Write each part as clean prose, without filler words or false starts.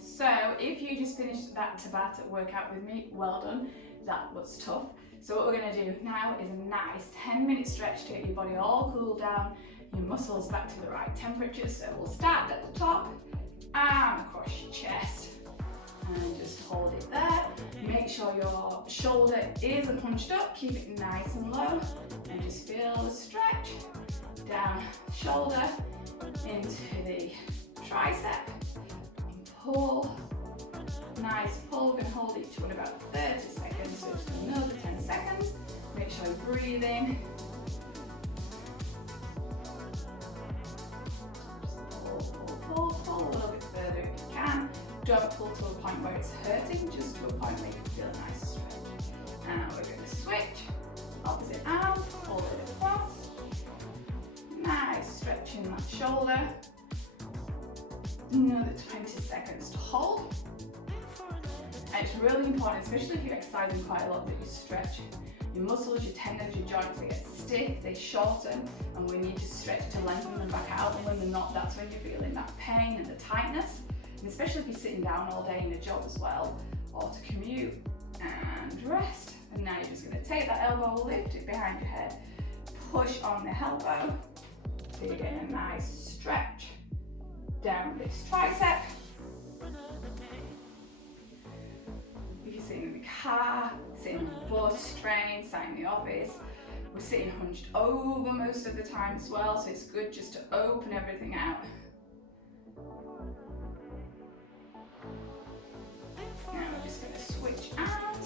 So if you just finished that Tabata workout with me, well done. That was tough. So what we're going to do now is a nice 10-minute stretch to get your body all cooled down, your muscles back to the right temperature. So we'll start at the top and across your chest. And just hold it there. Make sure your shoulder isn't hunched up. Keep it nice and low. And just feel the stretch. Down shoulder into the tricep. And pull. Nice pull. We're going to hold each one about 30 seconds. So just another 10 seconds. Make sure you're breathing. Just pull a little bit further if you can. Don't pull to a point where it's hurting, just to a point where you feel a nice stretch. And we're going to switch. Opposite arm, pull it across. Nice stretch in that shoulder. Another 20 seconds to hold. And it's really important, especially if you're exercising quite a lot, that you stretch. Your muscles, your tendons, your joints, they get stiff, they shorten, and we need to stretch to lengthen them back out. And when they're not, that's when you're feeling that pain and the tightness. And especially if you're sitting down all day in a job as well, or to commute. And rest. And now you're just going to take that elbow, lift it behind your head, push on the elbow. So you're getting a nice stretch down this tricep. If you're sitting in the car, sitting on the bus, train, sat in the office, we're sitting hunched over most of the time as well, so it's good just to open everything out. Now we're just going to switch out.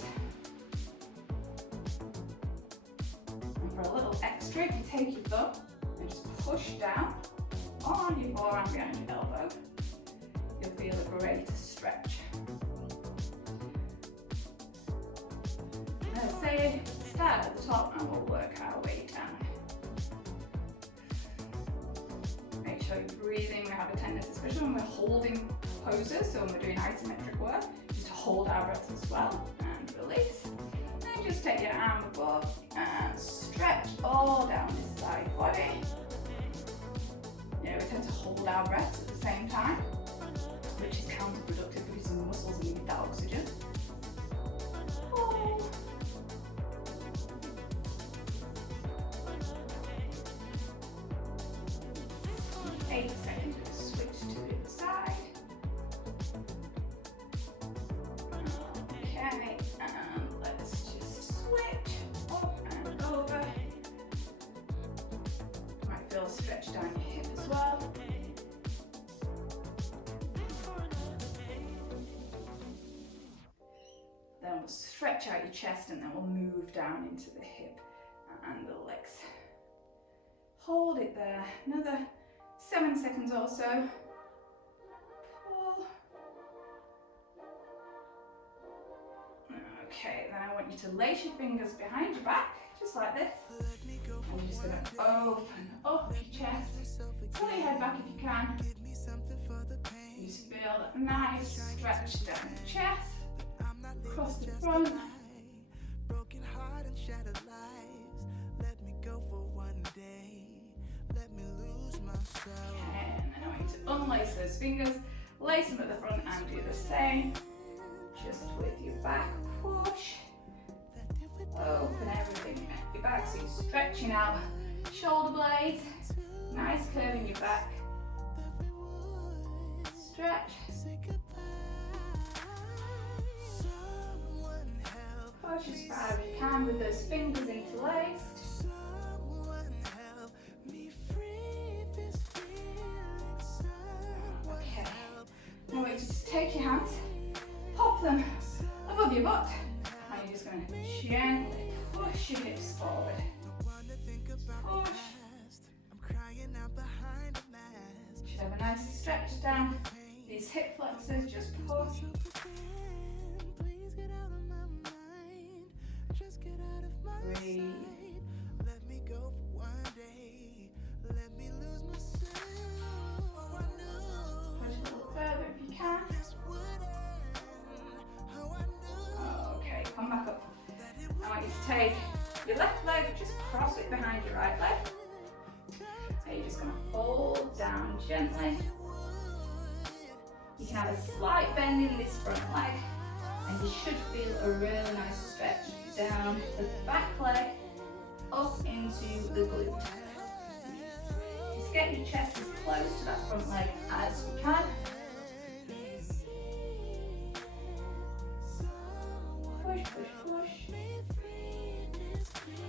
And for a little extra, if you take your thumb and just push down on your forearm behind your elbow, you'll feel a greater stretch. Let's say start at the top and we'll work our way down. Make sure you're breathing. We have a tendency, especially when we're holding poses, so when we're doing isometric work, just to hold our breath as well and release. And just take your arm above and stretch all down this side body. You know, we tend to hold our breaths at the same time, which is counterproductive because the muscles need that oxygen. Pull. 8 seconds, switch to the other side. Okay, and let's just switch up and over. Might feel a stretch down your hip as well. Then we'll stretch out your chest and then we'll move down into the hip and the legs. Hold it there. Another 7 seconds or so. Pull. Okay, then I want you to lace your fingers behind your back, just like this. And you're just going to open up your chest. Pull your head back if you can. You just feel that nice stretch down the chest, across the front. Broken heart and shattered lives. Let me go for one day. Let me lose myself. And then I want you to unlace those fingers, lace them at the front and do the same. Just with your back push. Open everything at your back so you're stretching out shoulder blades. Nice curve in your back. Stretch. Push as far as you can with those fingers interlaced. Okay. Now we just take your hands, pop them above your butt, and you're just going to gently push your hips forward. Push. Should have a nice stretch down these hip flexors, just push. Breathe. Let me go for one day. Let me lose myself. Push a little further if you can. Okay, come back up. I want you to take your left leg, just cross it behind your right leg. And you're just going to fold down gently. You can have a slight bend in this front leg, and you should feel a really nice stretch down the back leg, up into the glute. Just get your chest as close to that front leg as you can. Push, push, push.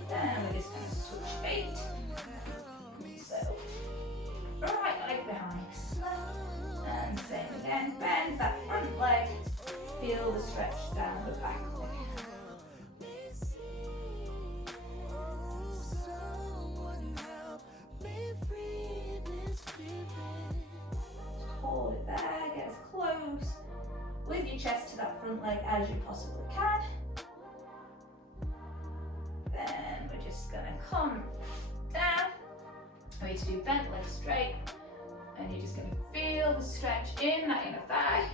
Then we're just going to switch feet. So, right leg behind. And same again, bend that front leg. Feel the stretch down the back leg. Hold it there, get as close with your chest to that front leg as you possibly can. Then we're just going to come down. We need to do bent leg straight, and you're just going to feel the stretch in that inner thigh.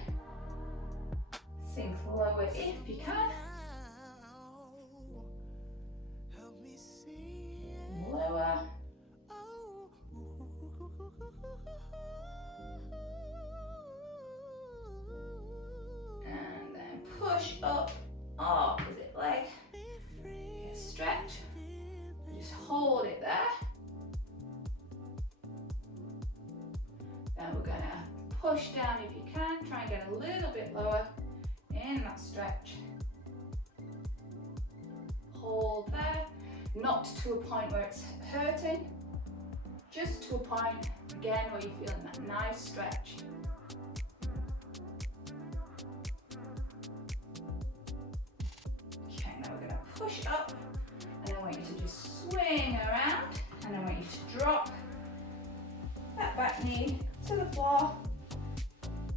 Sink lower if you can. Lower. And then push up, opposite leg. Get stretch. Just hold it there. Then we're going to push down if you can. Try and get a little bit lower in that stretch. Hold there. Not to a point where it's hurting. Just to a point, again, where you're feeling that nice stretch. Okay, now we're going to push up. And I want you to just swing around. And I want you to drop that back knee to the floor.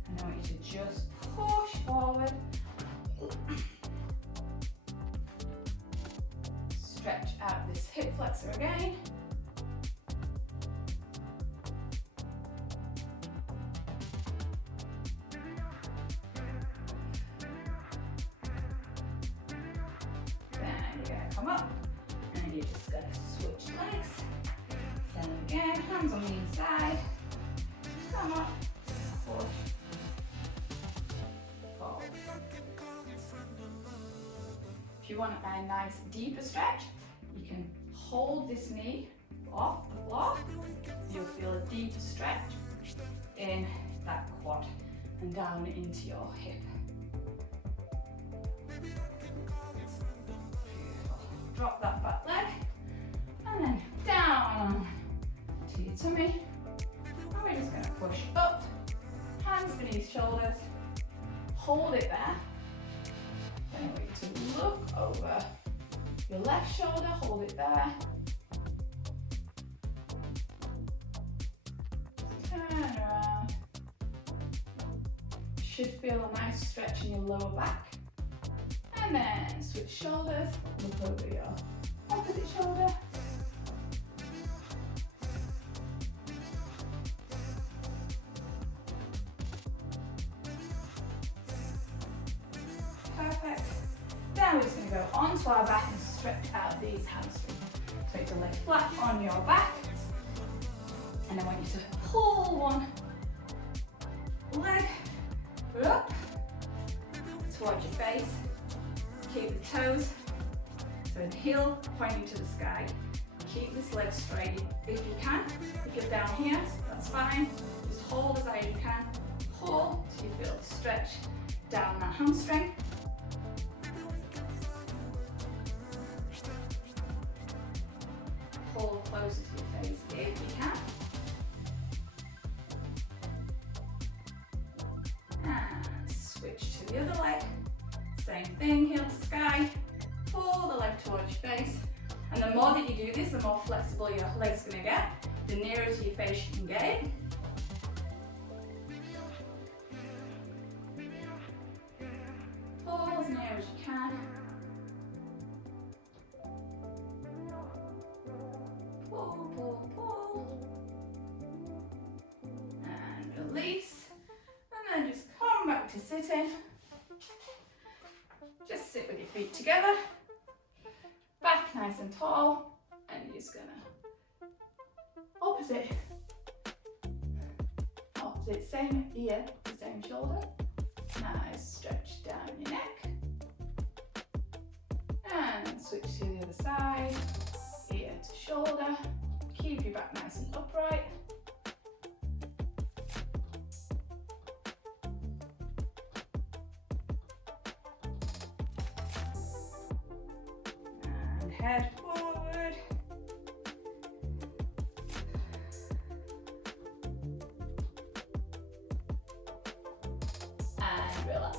And I want you to just push forward. Stretch out this hip flexor again. Then you're going to come up and you're just going to switch legs. Same again, hands on the inside. Come up, push. If you want a nice deeper stretch, you can hold this knee off the floor. You'll feel a deeper stretch in that quad and down into your hip. Drop that back leg and then down to your tummy. And we're just going to push up, hands beneath shoulders, hold it there. Then I want you to look over your left shoulder, hold it there. Turn around. Should feel a nice stretch in your lower back. And then switch shoulders, look over your opposite shoulder. Perfect. Then we're just going to go onto our back and stretch out these hamstrings. So you can lay flat on your back. And I want you to pull one leg up towards your face. Keep the toes, so the heel pointing to the sky. Keep this leg straight if you can. If you're down here, that's fine. Just hold as high as you can. Pull till you feel the stretch down that hamstring. Pull closer to your face if you can. And switch to the other leg. Same thing, heel to sky. Pull the leg towards your face. And the more that you do this, the more flexible your leg's going to get. The nearer to your face you can get it. Pull as near as you can. Pull, pull, pull. And release. And then just come back to sitting. Just sit with your feet together. Back nice and tall. And you're just gonna opposite, same here, same same shoulder. Nice stretch down your neck. And switch to the other side, ear to shoulder. Keep your back nice and upright. And head forward. And relax.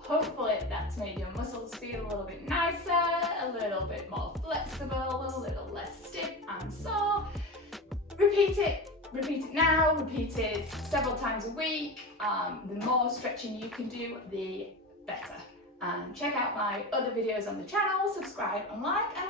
Hopefully that's made your muscles feel a little bit nicer, a little bit more flexible, a little less stiff and sore. Repeat it now, repeat it several times a week. The more stretching you can do, the better. And check out my other videos on the channel, subscribe and like, and